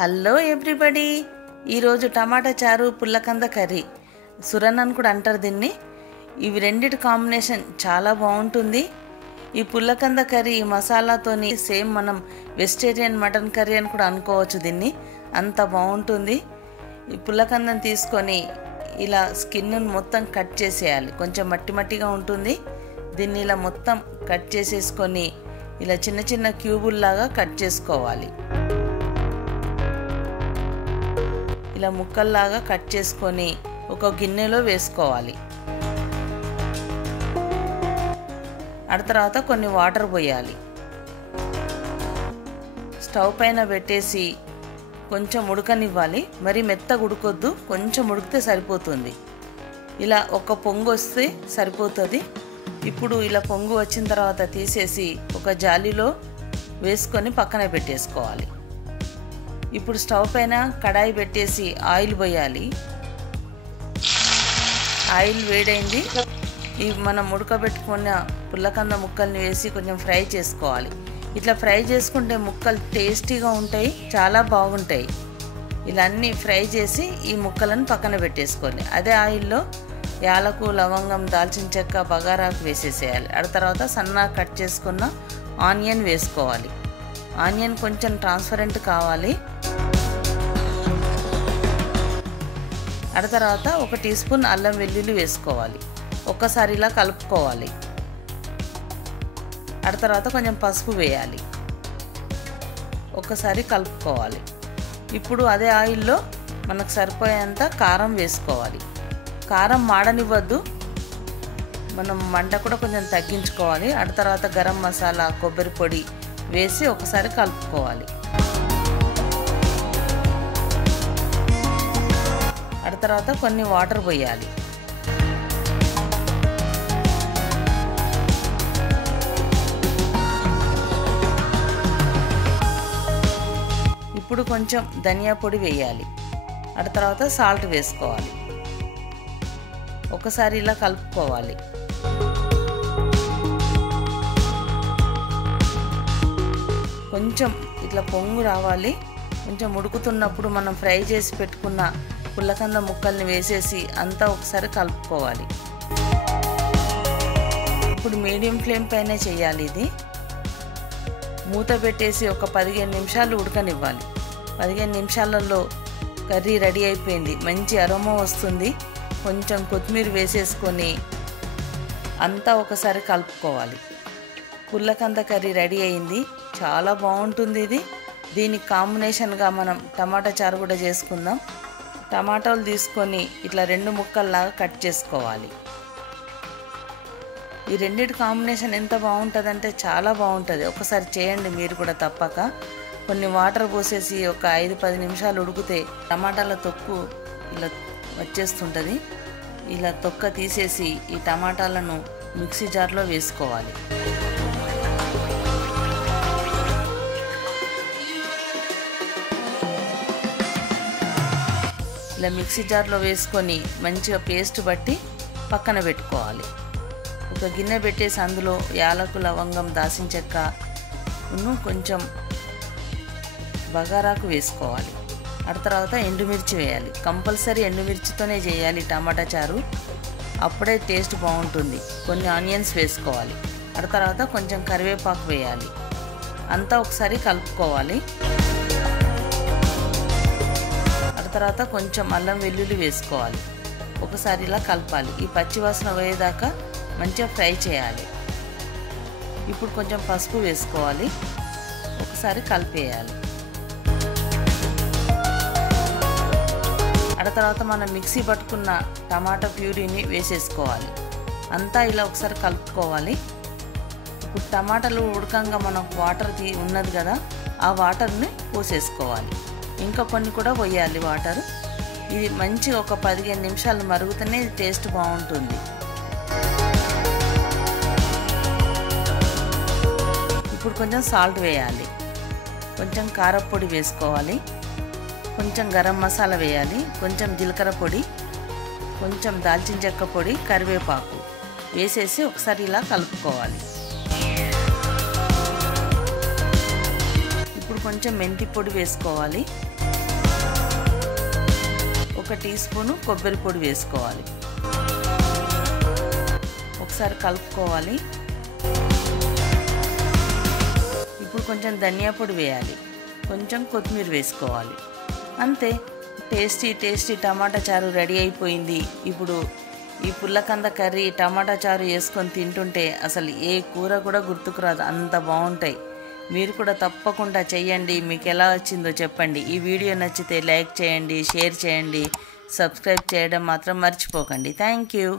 Hello everybody, ఈరోజు టమాటా చారు పుల్లకంద curry సురన్ అని కూడా అంటారు దీన్ని. ఇవి రెండిటి కాంబినేషన్ చాలా బాగుంటుంది. ఈ పుల్లకంద కర్రీ ఈ మసాలాతోని సేమ్ మనం వెజిటేరియన్ మటన్ కర్రీ అని కూడా అనుకోవచ్చు. దీన్ని అంత బాగుంటుంది. ఈ పుల్లకందం తీసుకొని ఇలా స్కిన్ మొత్తం కట్ చేసేయాలి. కొంచెం మట్టి మట్టిగా ఉంటుంది. దీన్ని ఇలా మొత్తం కట్ చేసేసుకొని ఇలా చిన్న చిన్న క్యూబుల్లాగా కట్ చేసుకోవాలి. ఇలా ముక్కల్లాగా కట్ చేసుకొని ఒక గిన్నెలో వేసుకోవాలి. ఆ తర్వాత కొన్ని వాటర్ పోయాలి. స్టవ్ పైన పెట్టేసి కొంచెం ఉడకనివ్వాలి. మరి మెత్తగా ఉడకొద్దు, కొంచెం ఉడికితే సరిపోతుంది. ఇలా ఒక పొంగు వస్తే సరిపోతుంది. ఇప్పుడు ఇలా పొంగు వచ్చిన తర్వాత తీసేసి ఒక జాలీలో వేసుకొని పక్కన పెట్టేసుకోవాలి. ఇప్పుడు స్టవ్ పైన కడాయి పెట్టేసి ఆయిల్ పోయాలి. ఆయిల్ వేడైంది. ఇవి మనం ఉడకబెట్టుకున్న పుల్లకంద ముక్కల్ని వేసి కొంచెం ఫ్రై చేసుకోవాలి. ఇట్లా ఫ్రై చేసుకుంటే ముక్కలు టేస్టీగా ఉంటాయి, చాలా బాగుంటాయి. ఇలా అన్నీ ఫ్రై చేసి ఈ ముక్కలను పక్కన పెట్టేసుకోవాలి. అదే ఆయిల్లో యాలకు, లవంగం, దాల్చిన చెక్క, బగారాకు వేసేసేయాలి. ఆ తర్వాత సన్నగా కట్ చేసుకున్న ఆనియన్ వేసుకోవాలి. ఆనియన్ కొంచెం ట్రాన్స్పరెంట్ కావాలి. ఆ తర్వాత 1 టీ స్పూన్ అల్లం వెల్లుల్లి వేసుకోవాలి. ఒక్కసారి ఇలా కలుపుకోవాలి. ఆ తర్వాత కొంచెం పసుపు వేయాలి. ఒక్కసారి కలుపుకోవాలి. ఇప్పుడు అదే ఆయిల్లో మనకు సరిపోయేంత కారం వేసుకోవాలి. కారం మాడనివ్వద్దు, మనం మంట కూడా కొంచెం తగ్గించుకోవాలి. ఆ తర్వాత గరం మసాలా, కొబ్బరి పొడి వేసి ఒకసారి కలుపుకోవాలి. ఆ తర్వాత కొన్ని వాటర్ పోయాలి. ఇప్పుడు కొంచెం ధనియా పొడి వేయాలి. ఆ తర్వాత సాల్ట్ వేసుకోవాలి. ఒకసారి ఇలా కలుపుకోవాలి. కొంచెం ఇట్లా పొంగు రావాలి. కొంచెం ఉడుకుతున్నప్పుడు మనం ఫ్రై చేసి పెట్టుకున్న పుల్లకంద ముక్కల్ని వేసేసి అంతా ఒకసారి కలుపుకోవాలి. ఇప్పుడు మీడియం ఫ్లేమ్ పైనే చేయాలి. ఇది మూత పెట్టేసి ఒక 15 నిమిషాలు ఉడకనివ్వాలి. 15 నిమిషాలలో కర్రీ రెడీ అయిపోయింది. మంచి అరోమా వస్తుంది. కొంచెం కొత్తిమీర వేసేసుకొని అంతా ఒకసారి కలుపుకోవాలి. పుల్లకంద కర్రీ రెడీ అయింది. చాలా బాగుంటుంది ఇది. దీనికి కాంబినేషన్గా మనం టమాటా చారు కూడా చేసుకుందాం. టమాటాలు తీసుకొని ఇట్లా 2 ముక్కల్లాగా కట్ చేసుకోవాలి. ఈ రెండిటి కాంబినేషన్ ఎంత బాగుంటుందంటే చాలా బాగుంటుంది. ఒకసారి చేయండి మీరు కూడా తప్పక. కొన్ని వాటర్ పోసేసి ఒక 5-10 నిమిషాలు ఉడికితే టమాటాల తొక్కు ఇలా వచ్చేస్తుంటుంది. ఇలా తొక్క తీసేసి ఈ టమాటాలను మిక్సీ జార్లో వేసుకోవాలి. ఇలా మిక్సీ జార్లో వేసుకొని మంచిగా పేస్ట్ బట్టి పక్కన పెట్టుకోవాలి. ఒక గిన్నె పెట్టేసి అందులో యాలకు, లవంగం, దాల్చిన చెక్క, కొంచెం బగారాకు వేసుకోవాలి. ఆ తర్వాత ఎండుమిర్చి వేయాలి. కంపల్సరీ ఎండుమిర్చితోనే చేయాలి టమాటా చారు, అప్పుడే టేస్ట్ బాగుంటుంది. కొన్ని ఆనియన్స్ వేసుకోవాలి. ఆ తర్వాత కొంచెం కరివేపాకు వేయాలి. అంతా ఒకసారి కలుపుకోవాలి. ఆ తర్వాత కొంచెం అల్లం వెల్లుల్లి వేసుకోవాలి. ఒకసారి ఇలా కలపాలి. ఈ పచ్చివాసన పోయేదాకా మంచిగా ఫ్రై చేయాలి. ఇప్పుడు కొంచెం పసుపు వేసుకోవాలి. ఒకసారి కలిపేయాలి. ఆ తర్వాత మనం మిక్సీ పట్టుకున్న టమాటా ప్యూరీని వేసేసుకోవాలి. అంతా ఇలా ఒకసారి కలుపుకోవాలి. ఇప్పుడు టమాటాలు ఉడకంగా మనకు వాటర్ ఉన్నది కదా, ఆ వాటర్ని పోసేసుకోవాలి. ఇంకా కొన్ని కూడా పోయాలి వాటర్. ఇది మంచిగా ఒక 15 నిమిషాలు మరుగుతూనే టేస్ట్ బాగుంటుంది. ఇప్పుడు కొంచెం సాల్ట్ వేయాలి. కొంచెం కారపొడి వేసుకోవాలి. కొంచెం గరం మసాలా వేయాలి. కొంచెం జీలకర్ర పొడి, కొంచెం దాల్చిన చెక్క పొడి, కరివేపాకు వేసేసి ఒకసారి ఇలా కలుపుకోవాలి. ఇప్పుడు కొంచెం మెంతి పొడి వేసుకోవాలి. 1 టీ స్పూను కొబ్బరి పొడి వేసుకోవాలి. ఒకసారి కలుపుకోవాలి. ఇప్పుడు కొంచెం ధనియా పొడి వేయాలి, కొంచెం కొత్తిమీర వేసుకోవాలి. అంతే, టేస్టీ టమాటా చారు రెడీ అయిపోయింది. ఇప్పుడు ఈ పుల్లకంద కర్రీ టమాటా చారు వేసుకొని తింటుంటే అసలు ఏ కూర కూడా గుర్తుకురాదు, అంత బాగుంటాయి. మీరు కూడా తప్పకుండా చెయ్యండి. మీకు ఎలా వచ్చిందో చెప్పండి. ఈ వీడియో నచ్చితే లైక్ చేయండి, షేర్ చేయండి, సబ్స్క్రైబ్ చేయడం మాత్రం మర్చిపోకండి. Thank you.